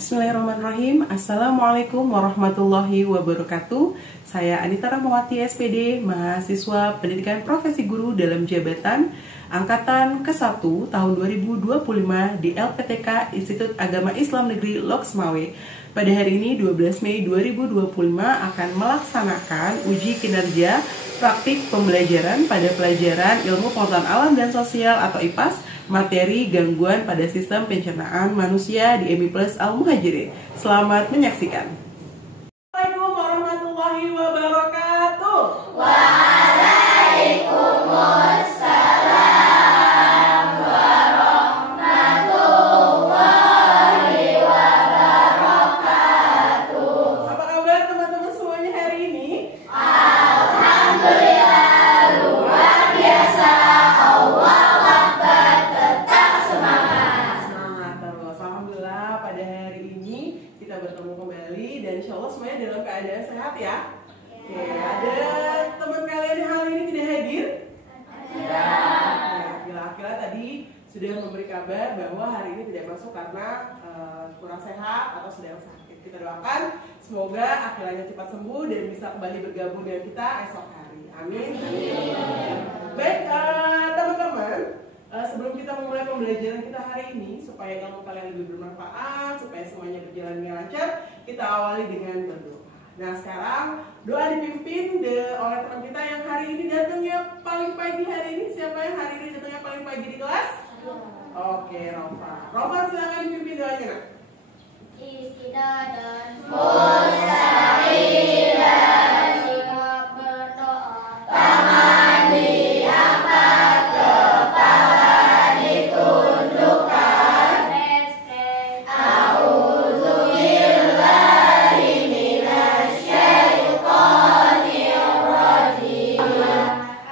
Bismillahirrahmanirrahim. Assalamualaikum warahmatullahi wabarakatuh. Saya Anita Rahmawati SPD, mahasiswa Pendidikan Profesi Guru dalam Jabatan Angkatan ke-1 tahun 2025 di LPTK Institut Agama Islam Negeri Loksmawe. Pada hari ini 12 Mei 2025 akan melaksanakan uji kinerja praktik pembelajaran pada pelajaran Ilmu Pengetahuan Alam dan Sosial atau IPAS, materi gangguan pada sistem pencernaan manusia di MI Plus Al-Muhajirin. Selamat menyaksikan. Assalamualaikum warahmatullahi wabarakatuh. Waalaikumsalam warahmatullahi wabarakatuh. Apa kabar teman-teman semuanya hari ini? Alhamdulillah luar biasa. Allah Akbar, tetap semangat. Semangat terus. Alhamdulillah pada hari ini kita bertemu kembali dan insya Allah semuanya dalam keadaan sehat ya. Oke, ada teman kalian yang hari ini tidak hadir? Ada. Akila tadi sudah memberi kabar bahwa hari ini tidak masuk karena kurang sehat atau sedang sakit. Kita doakan semoga Akilanya cepat sembuh dan bisa kembali bergabung dengan kita esok hari. Amin. Baik, teman-teman, sebelum kita memulai pembelajaran kita hari ini, supaya ilmu kalian lebih bermanfaat, supaya semuanya berjalan dengan lancar, kita awali dengan berdoa. Nah, sekarang doa dipimpin oleh teman kita yang hari ini datangnya paling pagi hari ini. Siapa yang hari ini datangnya paling pagi di kelas? Oke, Rofa. Rofa, silakan dipimpin doanya, nak. Istidadan mustaqilan, sikap berdoa tangan diangkat, kepala ditundukkan. A'udzubillahi minasyaitonir rajim.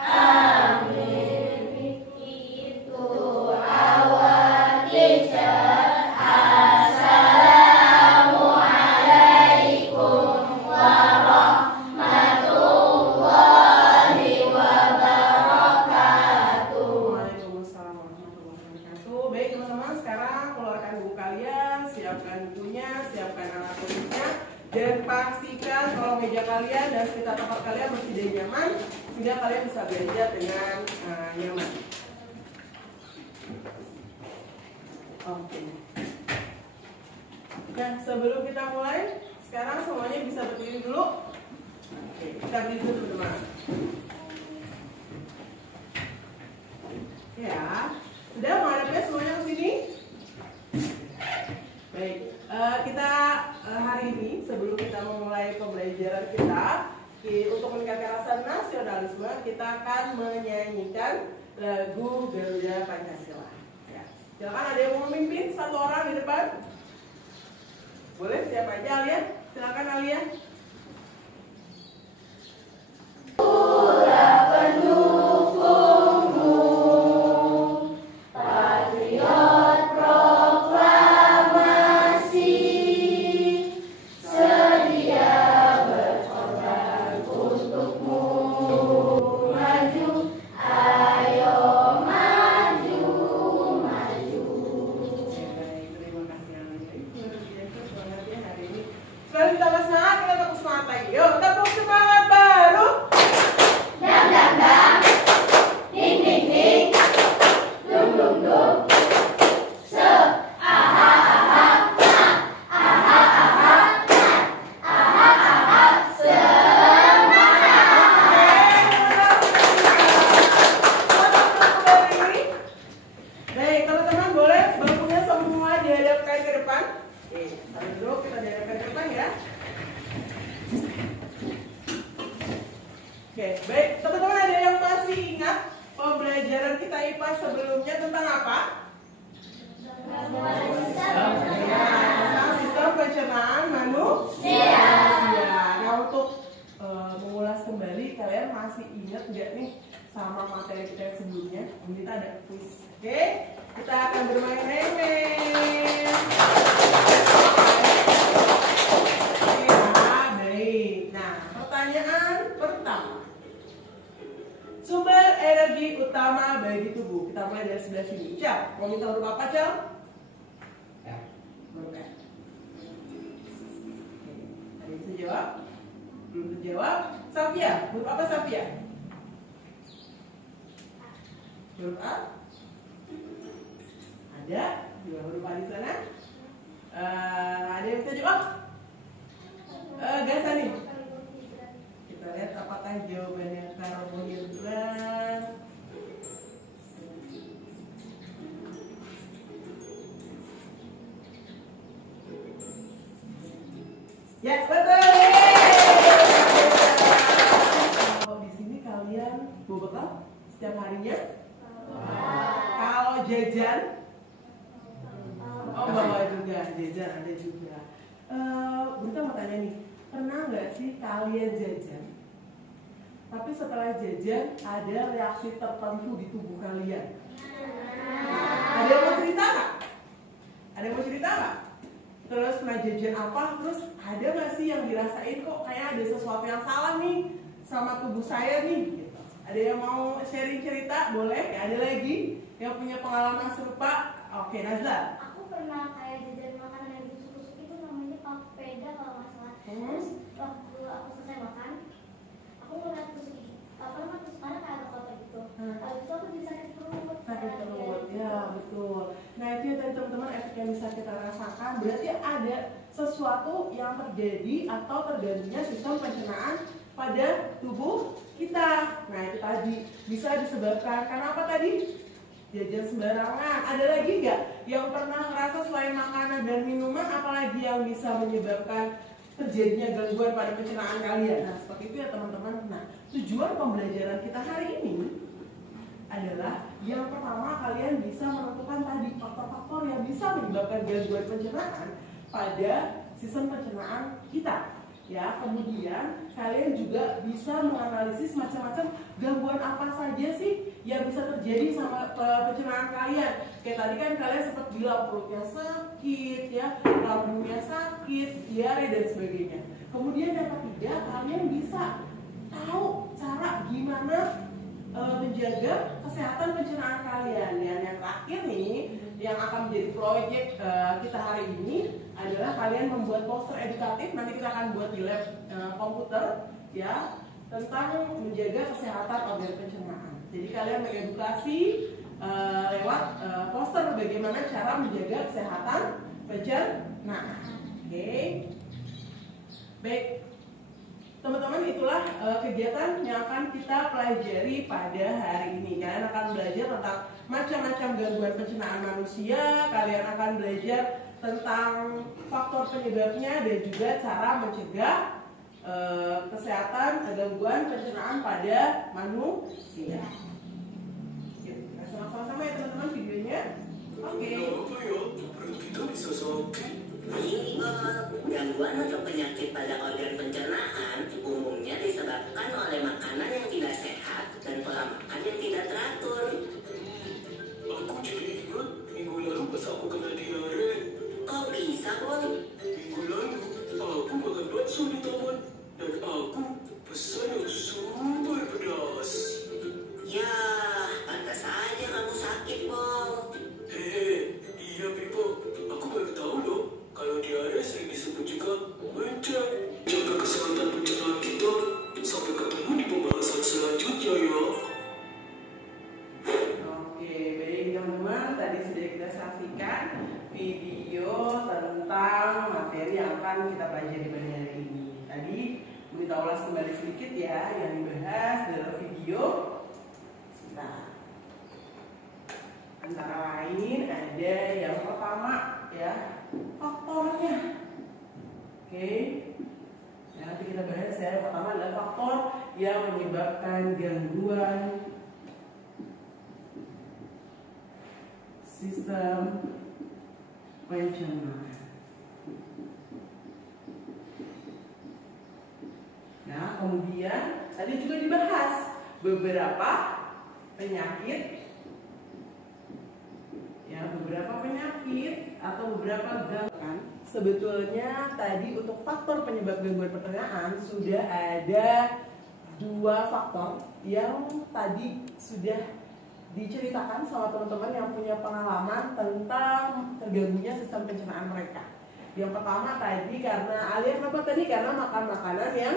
Amin. Itu awal teacher. Assalamualaikum warahmatullahi wabarakatuh. Waalaikumsalam warahmatullahi wabarakatuh. Baik teman-teman, sekarang keluarkan buku kalian, siapkan bukunya, siapkan alat tulisnya, dan pastikan kalau meja kalian dan sekitar tempat kalian bersih dan nyaman, sehingga kalian bisa belajar dengan nyaman. Oke. Nah, sebelum kita mulai, sekarang semuanya bisa berdiri dulu. Oke, kita berdiri dulu teman-teman. Ya, sudah menghadapnya semuanya ke sini. Baik, kita hari ini sebelum kita memulai pembelajaran kita untuk meningkatkan rasa nasionalisme, kita akan menyanyikan lagu Garuda Pancasila. Ya, silakan ada yang mau memimpin satu orang di depan. Boleh, siapa aja Alia? Silakan Alia. Patriot proklamasi, sedia berkorban untukmu. Maju, ayo maju, maju. Baik, terima kasih Alia. Luar biasa semangatnya hari ini. Sekali tambah semangat, kita tepuk semangat lagi. Yuk, tepuk semangat baru. Dang dang dang, ding ding ding, dung dung dung. Se, aha aha, nah, aha aha, nah, aha aha, semangat. Baik, teman-teman boleh bangkunya semua dihadapkan ke depan. Oke, sambil duduk kita dihadapkan ke depan ya. Oke, baik. Teman-teman ada yang masih ingat pembelajaran kita IPA sebelumnya tentang apa? Tentang sistem pencernaan manusia. Nah, untuk mengulas kembali, kalian masih ingat nggak nih sama materi kita yang sebelumnya? Kita ada quiz. Oke, kita akan bermain-main. Ya, baik. Nah, pertanyaan pertama. Sumber energi utama bagi tubuh. Kita mulai dari sebelah sini. Cal, mau minta huruf apa, Cal? Bukan. terjawab? Belum terjawab. Safia, huruf apa Safia? Huruf A? Ada dua huruf A di sana. Ada yang bisa jawab? Gasani. Kita lihat apakah jawabannya karbohidrat. Ya, betul. Kalau di sini kalian bawa bekal setiap harinya? Kalau jajan? Oh, bawa juga. Jajan ada juga. Bunda mau tanya nih, pernah nggak sih kalian jajan? Tapi setelah jajan ada reaksi tertentu di tubuh kalian? Ada yang mau cerita nggak? Ada yang mau cerita nggak? Terus pernah jajan apa? Terus ada nggak sih yang dirasain kok kayak ada sesuatu yang salah nih sama tubuh saya nih? Gitu. Ada yang mau sharing cerita? Boleh? Ya, ada lagi yang punya pengalaman serupa? Oke, Nazla. Aku pernah kayak jajan makanan yang ditusuk-tusuk itu namanya papeda kalau nggak salah. Terus waktu aku selesai makan, aku ngeliat tusuk gigi. Apa namanya tusukannya kayak agak kotor gitu. Habis itu aku jadi sakit perut. Sakit perut, ya betul. Nah itu ya tadi teman-teman efek yang bisa kita rasakan. Berarti ada sesuatu yang terjadi atau terganggunya sistem pencernaan pada tubuh kita. Nah itu tadi bisa disebabkan karena apa tadi? Jajan sembarangan. Ada lagi nggak yang pernah ngerasa selain makanan dan minuman, apalagi yang bisa menyebabkan terjadinya gangguan pada pencernaan kalian? Nah seperti itu ya teman-teman. Nah tujuan pembelajaran kita hari ini adalah yang pertama kalian bisa menentukan tadi faktor-faktor yang bisa menyebabkan gangguan pencernaan pada sistem pencernaan kita. Ya, kemudian kalian juga bisa menganalisis macam-macam gangguan apa saja sih yang bisa terjadi sama pencernaan kalian. Kayak tadi kan kalian sempat bilang perutnya sakit, ya, lambungnya sakit, diare dan sebagainya. Kemudian yang ketiga, kalian bisa tahu cara gimana menjaga kesehatan pencernaan kalian. Yang terakhir nih, yang akan menjadi proyek kita hari ini adalah kalian membuat poster edukatif. Nanti kita akan buat di lab komputer, ya, tentang menjaga kesehatan organ pencernaan. Jadi kalian mengedukasi lewat poster bagaimana cara menjaga kesehatan pencernaan. Oke. Baik. Teman-teman, itulah kegiatan yang akan kita pelajari pada hari ini. Kalian akan belajar tentang macam-macam gangguan pencernaan manusia. Kalian akan belajar tentang faktor penyebabnya dan juga cara mencegah kesehatan gangguan pencernaan pada manusia. Kita sama-sama ya teman-teman videonya. Oke. Gangguan atau penyakit pada organ pencernaan umumnya disebabkan oleh makanan yang tidak sehat dan pola makan yang tidak teratur. Aku jadi ingat minggu lalu pas aku kena diare. Kok bisa, Bol? Minggu lalu aku makan bakso di taman dan aku pesan yang super pedas. Ya, pantas saja kamu sakit, Bol. Hehe, iya Pipo, aku baru tahu loh kalau diare sering disebut juga mencek. Jaga kesehatan pencernaan kita. Sampai ketemu di pembahasan selanjutnya ya. Oke, baik teman-teman, tadi sudah kita saksikan video tentang materi yang akan kita pelajari pada hari ini. Tadi kita ulas kembali sedikit ya, yang dibahas dalam video kita. Antara lain ada yang pertama ya, faktornya. Oke. Ya, nanti kita bahas ya. Yang pertama adalah faktor yang menyebabkan gangguan sistem pencernaan. Nah, kemudian tadi juga dibahas beberapa penyakit, ya, beberapa penyakit atau beberapa gangguan. Sebetulnya tadi untuk faktor penyebab gangguan pencernaan sudah ada dua faktor yang tadi sudah diceritakan sama teman-teman yang punya pengalaman tentang terganggunya sistem pencernaan mereka. Yang pertama tadi karena Alia kenapa tadi? Karena makan makanan yang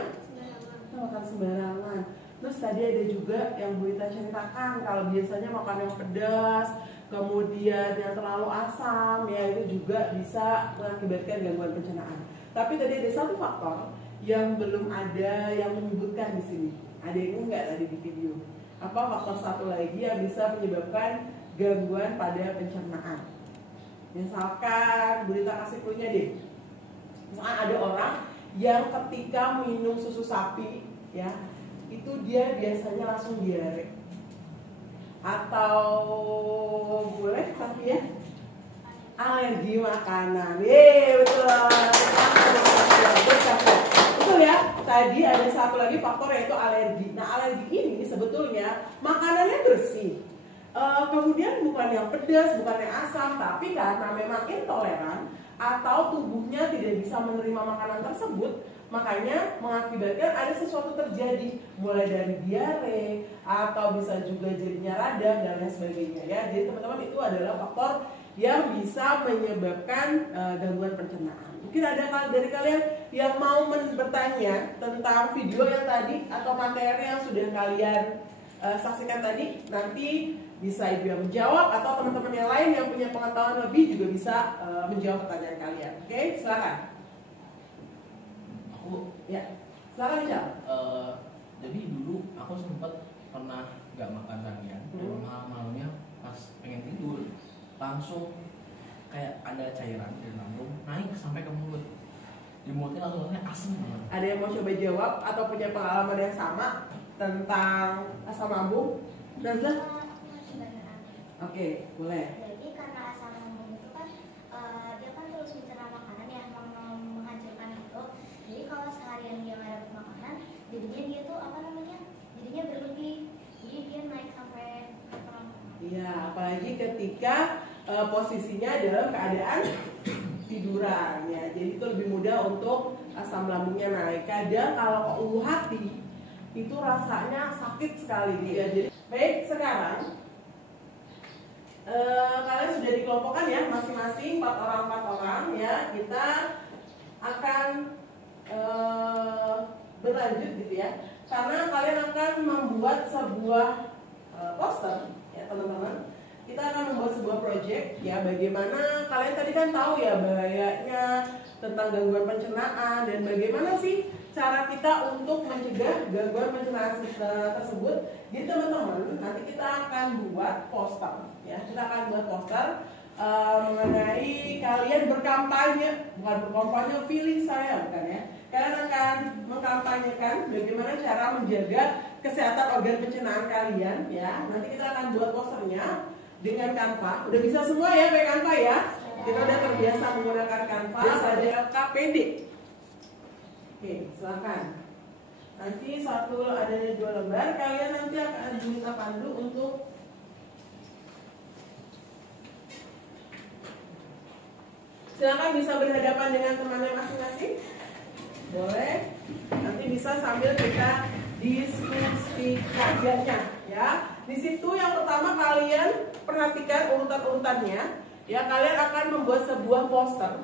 makan sembarangan. Terus tadi ada juga yang Bu Rita ceritakan kalau biasanya makan yang pedas, kemudian yang terlalu asam, ya itu juga bisa mengakibatkan gangguan pencernaan. Tapi tadi ada satu faktor yang belum ada yang menyebutkan di sini. Ada yang enggak tadi di video? Apa faktor satu lagi yang bisa menyebabkan gangguan pada pencernaan? Misalkan Bu Rita kasih clue-nya deh. Misalkan ada orang yang ketika minum susu sapi, ya itu dia biasanya langsung diare. Atau boleh tapi ya alergi makanan. Betul. Betul ya. Tadi ada satu lagi faktor yaitu alergi. Nah, alergi ini sebetulnya makanannya bersih. Kemudian bukan yang pedas, bukan yang asam, tapi karena memang intoleran atau tubuhnya tidak bisa menerima makanan tersebut, makanya mengakibatkan ada sesuatu terjadi, mulai dari diare atau bisa juga jadinya radang dan lain sebagainya ya. Jadi teman-teman itu adalah faktor yang bisa menyebabkan gangguan pencernaan. Mungkin ada dari kalian yang mau bertanya tentang video yang tadi atau materi yang sudah kalian saksikan tadi, nanti bisa ibu yang menjawab atau teman-teman yang lain yang punya pengetahuan lebih juga bisa menjawab pertanyaan kalian. Oke, silakan. Ya, silakan Michelle. Jadi dulu aku sempat pernah nggak makan harian, malam-malamnya pas pengen tidur langsung kayak ada cairan di lambung naik sampai ke mulut. Di mulutnya langsung asam banget. Ada yang mau coba jawab atau punya pengalaman yang sama tentang asam lambung? Nazla? Oke, boleh. Jadi karena asam lambung itu kan dia kan terus mencerna makanan ya, menghancurkan itu. Jadi kalau seharian dia nggak dapat makanan, jadinya dia tuh jadinya berlebih. Jadi dia naik sampai ke kerongkongan. Iya, apalagi ketika posisinya dalam keadaan tiduran ya. Jadi itu lebih mudah untuk asam lambungnya naik. Kadang kalau ke ulu hati itu rasanya sakit sekali ya. Jadi baik, sekarang kalian sudah dikelompokkan ya masing-masing 4 orang ya. Kita akan berlanjut gitu ya, karena kalian akan membuat sebuah poster ya teman-teman. Kita akan membuat sebuah project ya, bagaimana kalian tadi kan tahu ya bahayanya tentang gangguan pencernaan dan bagaimana sih cara kita untuk mencegah gangguan pencernaan tersebut. Jadi teman-teman, nanti kita akan buat poster ya. Kita akan buat poster mengenai kalian berkampanye, bukan berkampanye pilih saya, bukan ya. Kalian akan mengkampanyekan bagaimana cara menjaga kesehatan organ pencernaan kalian ya. Nanti kita akan buat posternya dengan Canva. Udah bisa semua ya pakai Canva ya. Kita udah terbiasa menggunakan Canva. Ada KPD. Oke, silakan. Nanti ada 2 lembar. Kalian nanti akan diminta pandu untuk silakan bisa berhadapan dengan temannya masing-masing. Boleh. Nanti bisa sambil kita diskusikannya ya. Di situ yang pertama kalian perhatikan urutan-urutannya ya. Kalian akan membuat sebuah poster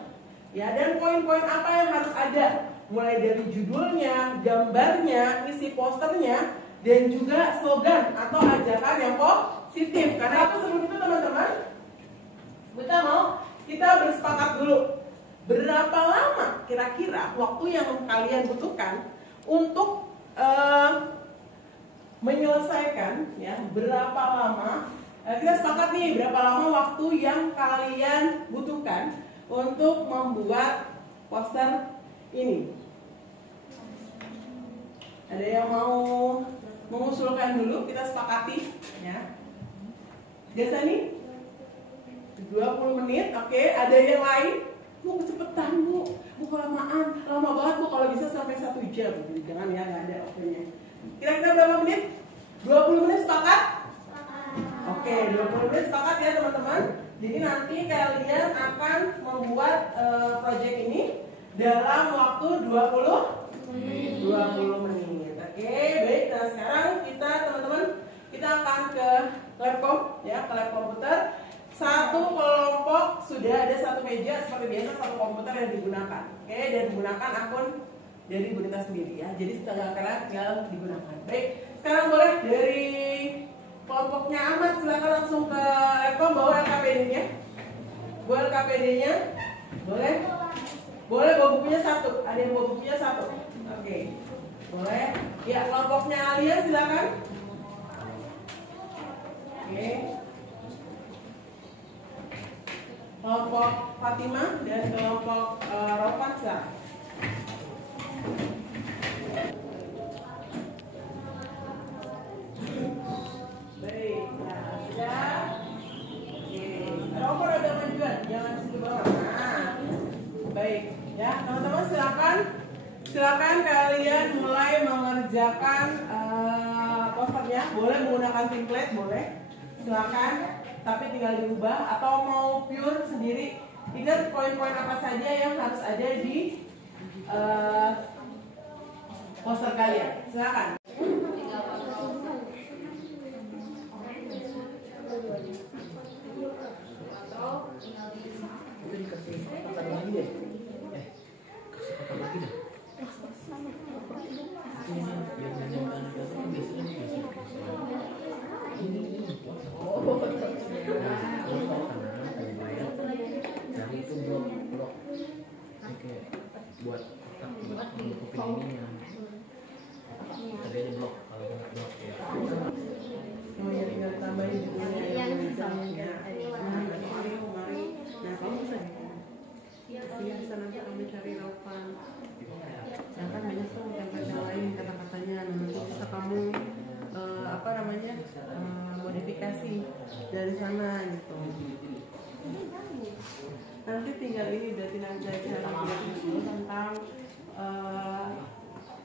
ya, dan poin-poin apa yang harus ada, mulai dari judulnya, gambarnya, isi posternya, dan juga slogan atau ajakan yang positif. Karena apa sebelum itu teman-teman, kita bersepakat dulu berapa lama kira-kira waktu yang kalian butuhkan untuk menyelesaikan ya, berapa lama kita sepakat nih berapa lama waktu yang kalian butuhkan untuk membuat poster ini. Ada yang mau mengusulkan dulu, kita sepakati ya. Biasa nih 20 menit, oke. Ada yang lain? Bu, cepetan bu, kelamaan, lama banget bu, kalau bisa sampai 1 jam. Jangan ya, nggak ada waktunya. Kira-kira berapa menit? 20 menit sepakat? Oke, 20 menit sepakat ya teman-teman. Jadi nanti kalian akan membuat project ini dalam waktu 20 menit. Oke, baik. Nah sekarang kita teman-teman, kita akan ke lab ya, ke lab komputer. 1 kelompok sudah ada satu meja seperti biasa, satu komputer yang digunakan. Oke, dan gunakan akun dari Bu Nita sendiri ya. Jadi setelah kalian tinggal digunakan. Baik, sekarang boleh dari kelompoknya Ahmad silakan langsung ke Eko bawa LKPD-nya. Bawa LKPD-nya. Boleh? Boleh bawa bukunya satu. Ada yang bawa bukunya satu. Oke. Boleh. Ya, kelompoknya Alia silakan. Oke. Kelompok Fatimah dan kelompok Rofan silakan. Baik, nah sudah. Oke, Rofan ada majuan, jangan di situ bawah. Nah, baik, ya teman-teman silakan kalian mulai mengerjakan posternya. Boleh menggunakan template, boleh. Silakan, tapi tinggal diubah atau mau pure sendiri. Ingat poin-poin apa saja yang harus ada di poster kalian. Silakan. Kasih kotak lagi deh. Kasih kotak lagi deh. Jadi itu blok kayak buat kotak buat nutupin ininya. Tadi ada blok, kalau nggak blok ya. Oh ya, tinggal tambahin bukunya yang misalnya. Mari. Nah, kamu bisa biasa nanti kamu cari Rofan. Nah kan banyak tuh template yang lain kata-katanya. Nanti bisa kamu modifikasi dari sana gitu. Nanti tinggal ini berarti nanti cara belajar dulu tentang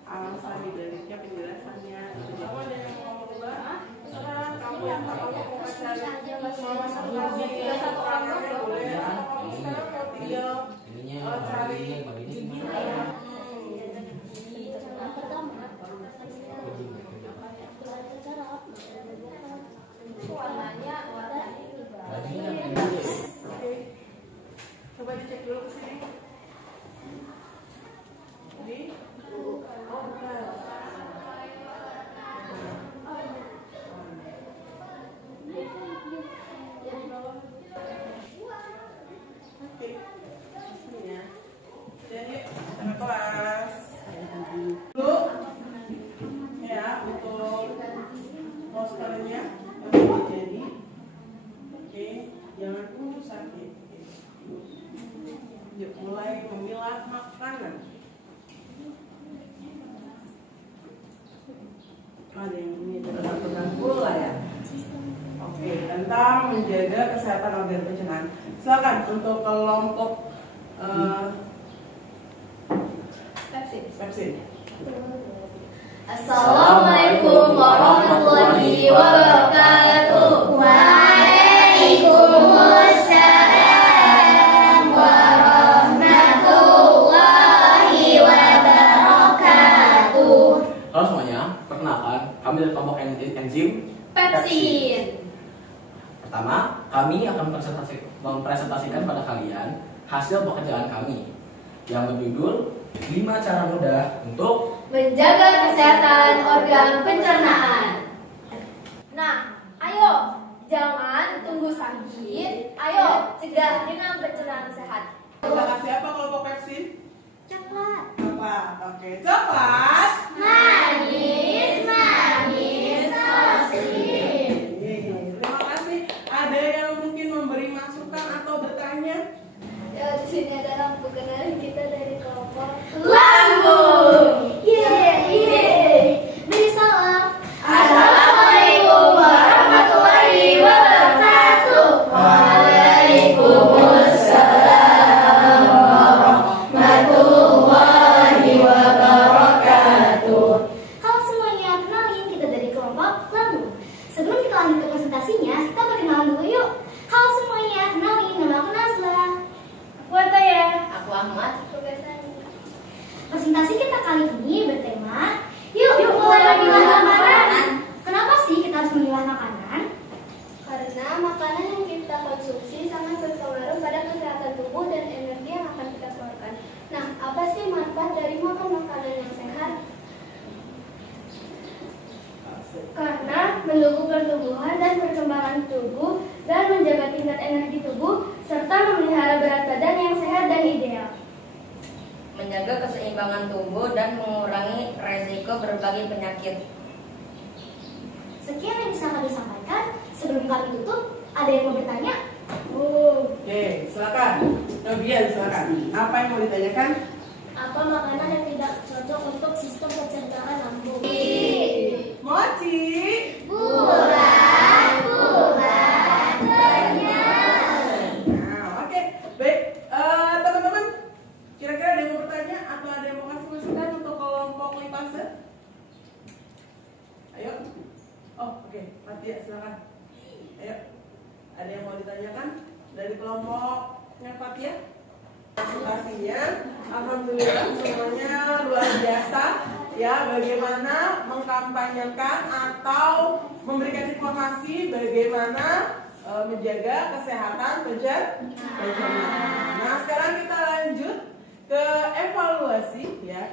alasan dibaliknya, penjelasannya. Kamu ada yang mau ubah? Terserah kamu yang tak mau cari mau masuk lagi programnya boleh. Atau kamu sekarang mau tinggal cari coba dicek dulu ke sini. Ini? Oh, bukan. Oke. Ini ya. Jadi, sama kelas. Dulu. Ya, untuk posternya yang jadi. Oke, jangan dulu sakit. Yuk mulai memilah makanan. Ada yang ini tentang gula ya. Oke, tentang menjaga kesehatan organ pencernaan. Silakan untuk kelompok Pepsin. Assalamualaikum warahmatullahi wabarakatuh. Waalaikumsalam warahmatullahi wabarakatuh. Halo semuanya, perkenalkan kami dari kelompok enzim Pepsin. Pertama, kami akan mempresentasikan pada kalian hasil pekerjaan kami yang berjudul 5 cara mudah untuk Menjaga kesehatan organ pencernaan. Nah, ayo jangan tunggu sakit. Ayo cegah dengan pencernaan sehat. Terima kasih apa kelompok Pepsin? Coklat. Coklat. Oke, coklat. Manis, manis, sosis. Terima kasih. Ada yang mungkin memberi masukan atau bertanya? Ya, di sini ada lampu kenalin kita dari kelompok lambung. Beri salam. Assalamualaikum warahmatullahi wabarakatuh. Waalaikumsalam warahmatullahi wabarakatuh. Halo semuanya. keseimbangan tubuh dan menjaga tingkat energi tubuh, serta memelihara berat badan yang sehat dan ideal. Menjaga keseimbangan tubuh dan mengurangi resiko berbagai penyakit. Sekian yang bisa kami sampaikan. Sebelum kami tutup, ada yang mau bertanya? Oke, silakan. Nobian, silakan. Apa yang mau ditanyakan? Apa makanan yang tidak cocok untuk sistem pencernaan lambung? Mochi. Buah. Nah, oke. Baik, teman-teman. Kira-kira ada yang mau bertanya atau ada yang mau kasih masukan untuk kelompok lipase? Ayo. Oh, oke. Fatia, silakan. Ayo. Ada yang mau ditanyakan dari kelompoknya Fatia? Presentasinya, alhamdulillah semuanya luar biasa ya, bagaimana mengkampanyekan atau memberikan informasi bagaimana menjaga kesehatan pencernaan. Nah, sekarang kita lanjut ke evaluasi ya,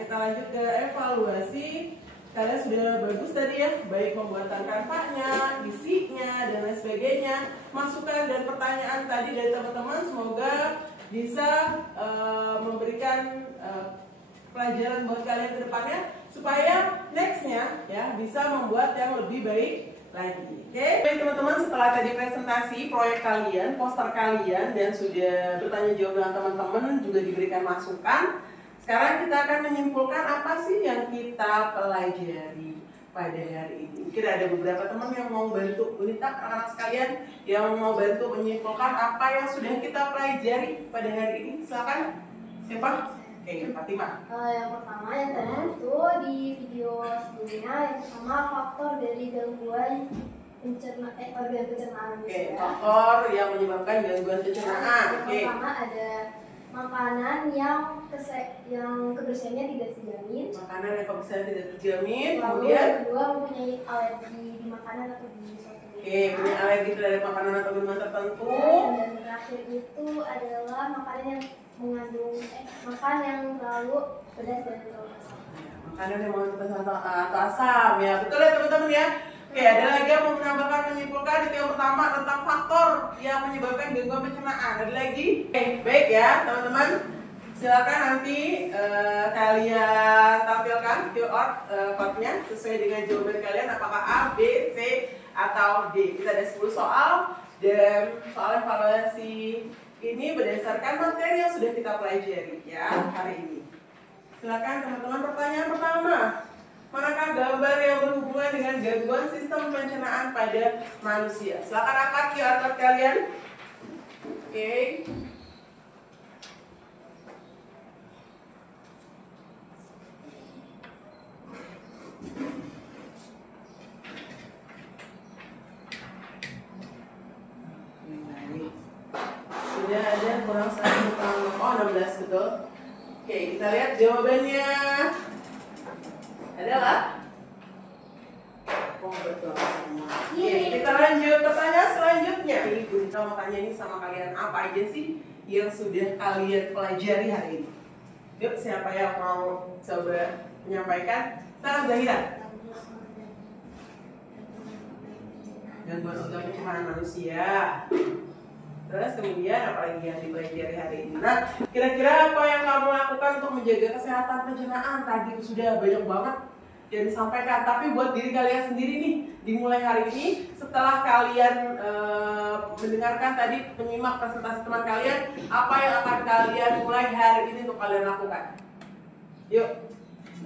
Kalian sudah bagus tadi ya, baik pembuatan kanvanya, isinya dan lain sebagainya. Masukan dan pertanyaan tadi dari teman-teman semoga bisa memberikan pelajaran buat kalian ke depannya supaya nextnya ya bisa membuat yang lebih baik lagi. Oke, baik teman-teman, setelah tadi presentasi proyek kalian, poster kalian dan sudah bertanya jawab dengan teman-teman juga diberikan masukan. Sekarang kita akan menyimpulkan apa sih yang kita pelajari pada hari ini. Mungkin ada beberapa teman yang mau bantu, Unita, anak-anak sekalian yang mau bantu menyimpulkan apa yang sudah kita pelajari pada hari ini. Silakan. Siapa? Oke, Fatimah. Yang pertama yang tadi itu di video sebelumnya, yang pertama faktor dari gangguan organ pencernaan manusia. Oke, faktor yang menyebabkan gangguan pencernaan. Yang pertama ada makanan yang kebersihannya tidak terjamin. Makanan yang kebersihannya tidak terjamin. Lalu Kemudian yang kedua mempunyai alergi di makanan atau di suatu punya alergi terhadap makanan atau minuman tertentu. Dan terakhir itu adalah makanan yang mengandung makan yang terlalu pedas dan terlalu asam. Makanan yang mengandung pedas atau asam ya, betul ya teman-teman ya. Oke, ada lagi yang mau menambahkan, menyimpulkan. Itu yang pertama tentang faktor yang menyebabkan gangguan pencernaan. Ada lagi? Oke, baik ya teman-teman. Silakan nanti kalian tampilkan QR code-nya sesuai dengan jawaban kalian, apakah A, B, C, atau D. Kita ada 10 soal dan soal evaluasi ini berdasarkan materi yang sudah kita pelajari ya hari ini. Silakan teman-teman, pertanyaan pertama. Manakah gambar yang berhubungan dengan gangguan sistem pencernaan pada manusia? Silakan angkat QR code kalian. Oke. Sudah ada kurang 16 betul. Oke, kita lihat jawabannya. Adalah betul semua. Oke, kita lanjut pertanyaan selanjutnya. Ini Bunita mau tanya ini sama kalian, apa aja sih yang sudah kalian pelajari hari ini? Yuk, siapa yang mau coba menyampaikan? Sekarang Zahira. Gangguan organ pencernaan manusia. Terus kemudian apa lagi yang dipelajari hari ini? Nah, kira-kira apa yang kamu lakukan untuk menjaga kesehatan pencernaan? Tadi sudah banyak banget yang disampaikan, tapi buat diri kalian sendiri nih, dimulai hari ini setelah kalian mendengarkan tadi, menyimak presentasi teman kalian, apa yang akan kalian mulai hari ini untuk kalian lakukan? Yuk,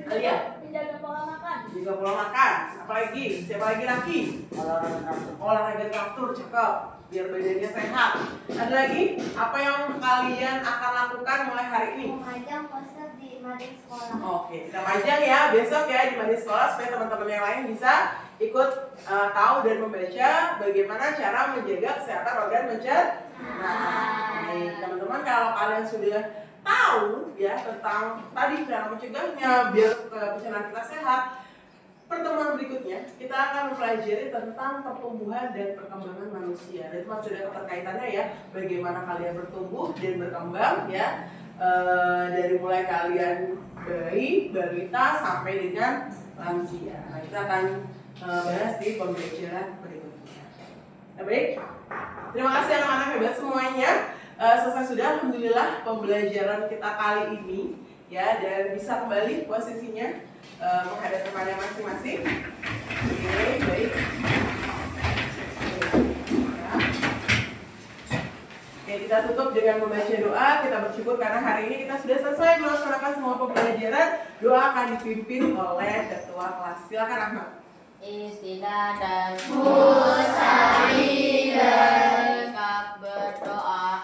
kalian. Menjaga pola makan. Juga pola makan. Apalagi? Siapa lagi laki? Olahraga teratur, cakep. Biar badannya sehat. Ada lagi? Apa yang kalian akan lakukan mulai hari ini? Memajang poster di mading sekolah. Oke, kita pajang ya besok ya di mading sekolah supaya teman-teman yang lain bisa ikut tahu dan membaca bagaimana cara menjaga kesehatan organ pencernaan. Nah, teman-teman, kalau kalian sudah tahu ya tentang tadi cara mencegahnya biar pencernaan kita sehat, pertemuan berikutnya kita akan mempelajari tentang pertumbuhan dan perkembangan manusia. Dan itu masih ada keterkaitannya ya, bagaimana kalian bertumbuh dan berkembang ya, dari mulai kalian bayi, balita sampai dengan lansia. Nah, kita akan bahas di pembelajaran berikutnya. Ya, baik. Terima kasih anak-anak hebat semuanya. Selesai sudah, alhamdulillah pembelajaran kita kali ini ya, dan bisa kembali posisinya menghadap kepada masing-masing. Oke, baik. Oke, kita tutup dengan membaca doa. Kita bersyukur karena hari ini kita sudah selesai melaksanakan semua pembelajaran. Doa akan dipimpin oleh ketua kelas. Silakan Ahmad. Istilah dan musahidah berdoa.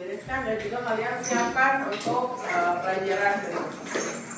Bereskan dan juga kalian siapkan untuk pelajaran berikutnya.